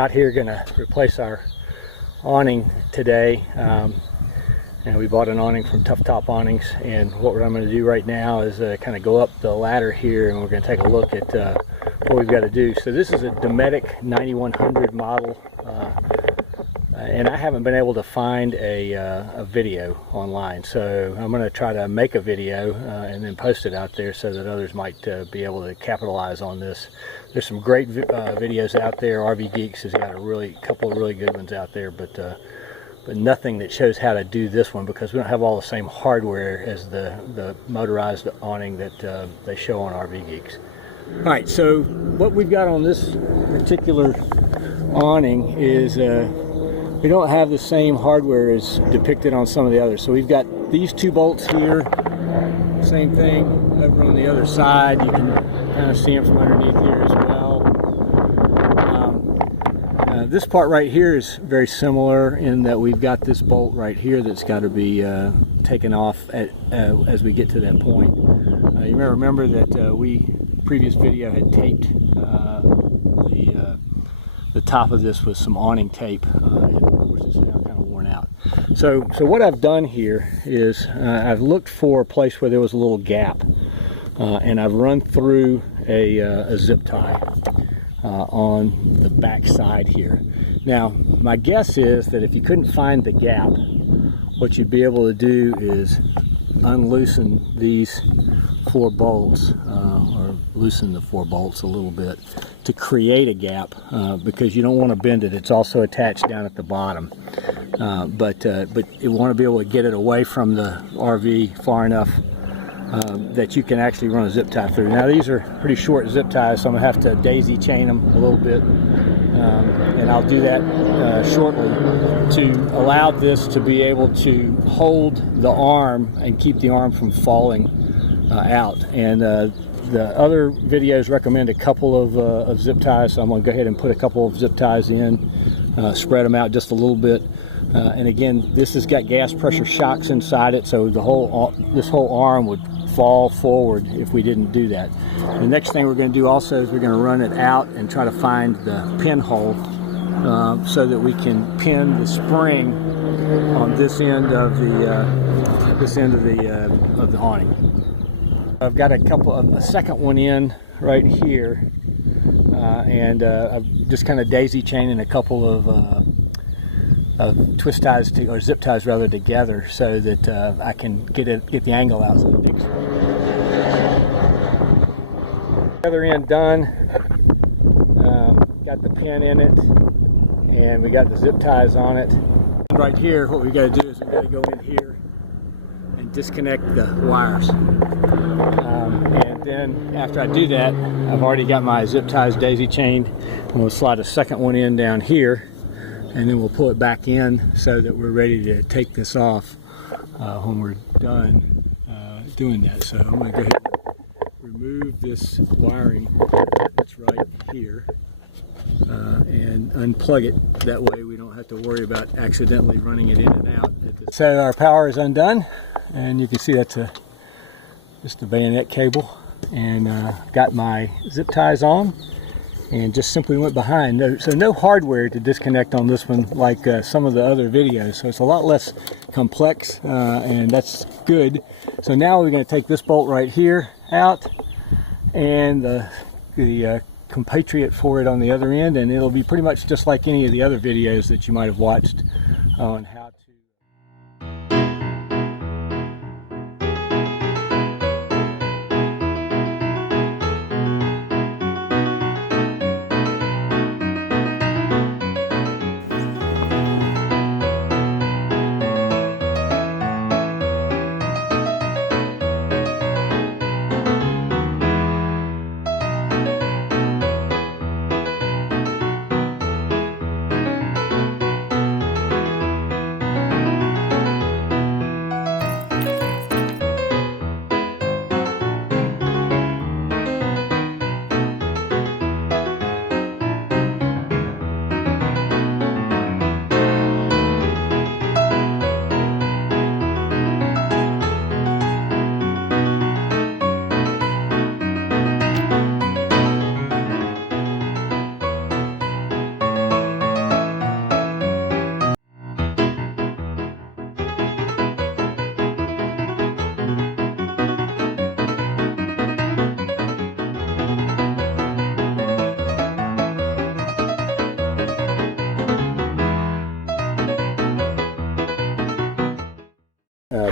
out here gonna replace our awning today. And we bought an awning from Tough Top Awnings, and what I'm going to do right now is kind of go up the ladder here, and we're going to take a look at what we've got to do. So this is a Dometic 9100 model, and I haven't been able to find a video online, so I'm going to try to make a video and then post it out there so that others might be able to capitalize on this. There's some great videos out there. RV Geeks has got a couple of really good ones out there, but nothing that shows how to do this one, because we don't have all the same hardware as the motorized awning that they show on RV Geeks. All right, so what we've got on this particular awning is we don't have the same hardware as depicted on some of the others. So we've got these two bolts here, same thing over on the other side. You can kind of see them from underneath here as well. This part right here is very similar in that we've got this bolt right here that's got to be taken off as we get to that point. You may remember that previous video had taped the top of this with some awning tape, and of course it's now kind of worn out. So what I've done here is I've looked for a place where there was a little gap, and I've run through a zip tie on the back side here. Now my guess is that if you couldn't find the gap, what you'd be able to do is unloosen these 4 bolts, or loosen the 4 bolts a little bit to create a gap, because you don't want to bend it. It's also attached down at the bottom, but you want to be able to get it away from the RV far enough that you can actually run a zip tie through. Now these are pretty short zip ties, so I'm going to have to daisy chain them a little bit, and I'll do that shortly to allow this to be able to hold the arm and keep the arm from falling out. And the other videos recommend a couple of zip ties, so I'm going to go ahead and put a couple of zip ties in, spread them out just a little bit. And again, this has got gas pressure shocks inside it, so this whole arm would fall forward if we didn't do that. The next thing we're going to do also is we're going to run it out and try to find the pinhole so that we can pin the spring on this end of the awning. I've got a second one in right here, and I'm just kind of daisy chaining a couple of twist ties or zip ties rather together so that I can get the angle out so the big spring. Other end done. Got the pin in it, and we got the zip ties on it. Right here, what we got to do is we got to go in here and disconnect the wires. And then after I do that, I've already got my zip ties daisy chained. And we'll slide a second one in down here, and then we'll pull it back in so that we're ready to take this off when we're done doing that. So I'm going to go ahead and remove this wiring that's right here and unplug it. That way we don't have to worry about accidentally running it in and out. So our power is undone, and you can see that's just a bayonet cable, and got my zip ties on and just simply went behind. So no hardware to disconnect on this one like some of the other videos, so it's a lot less complex, and that's good. So now we're going to take this bolt right here out, and the compatriot for it on the other end, and it'll be pretty much just like any of the other videos that you might have watched on how to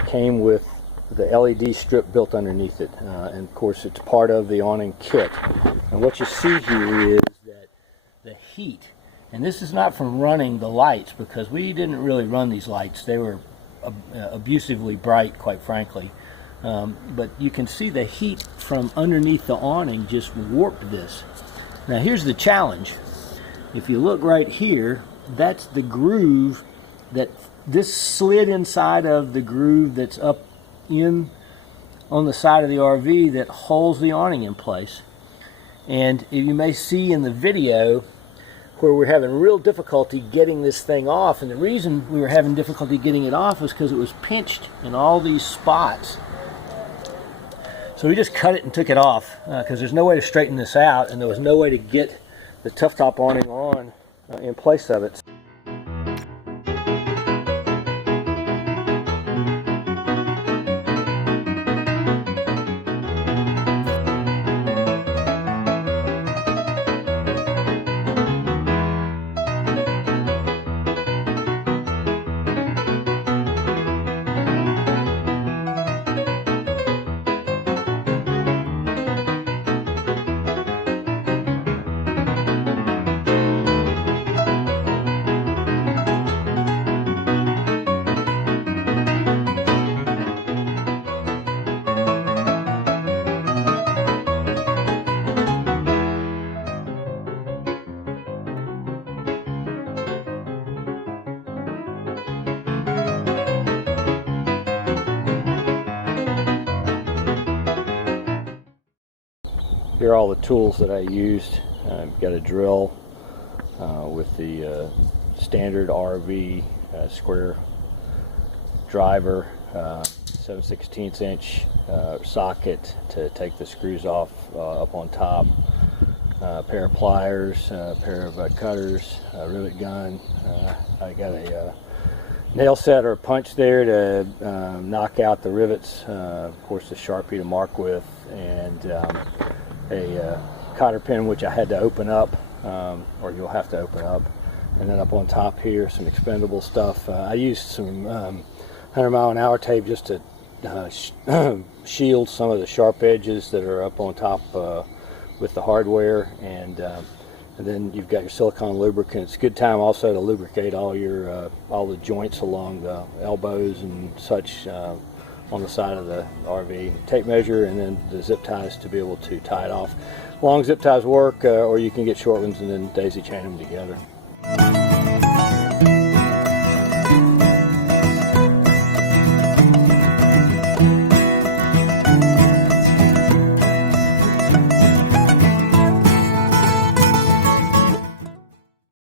came with the LED strip built underneath it, and of course it's part of the awning kit. And what you see here is that the heat, and this is not from running the lights, because we didn't really run these lights. They were abusively bright, quite frankly. But you can see the heat from underneath the awning just warped this. Now here's the challenge. If you look right here, that's the groove that this slid inside of the groove that's up in on the side of the RV that holds the awning in place. And you may see in the video where we're having real difficulty getting this thing off, and the reason we were having difficulty getting it off was because it was pinched in all these spots. So we just cut it and took it off because there's no way to straighten this out, and there was no way to get the tough top awning on in place of it. Here are all the tools that I used. I've got a drill with the standard RV square driver, 7/16 inch socket to take the screws off up on top, a pair of pliers, a pair of cutters, a rivet gun. I got a nail set or a punch there to knock out the rivets, of course the Sharpie to mark with, and a cotter pin which I had to open up, or you'll have to open up. And then up on top here, some expendable stuff. I used some 100-mile-an-hour tape just to shield some of the sharp edges that are up on top with the hardware. And then you've got your silicone lubricant. It's a good time also to lubricate all the joints along the elbows and such on the side of the RV. Tape measure, and then the zip ties to be able to tie it off. Long zip ties work, or you can get short ones and then daisy chain them together.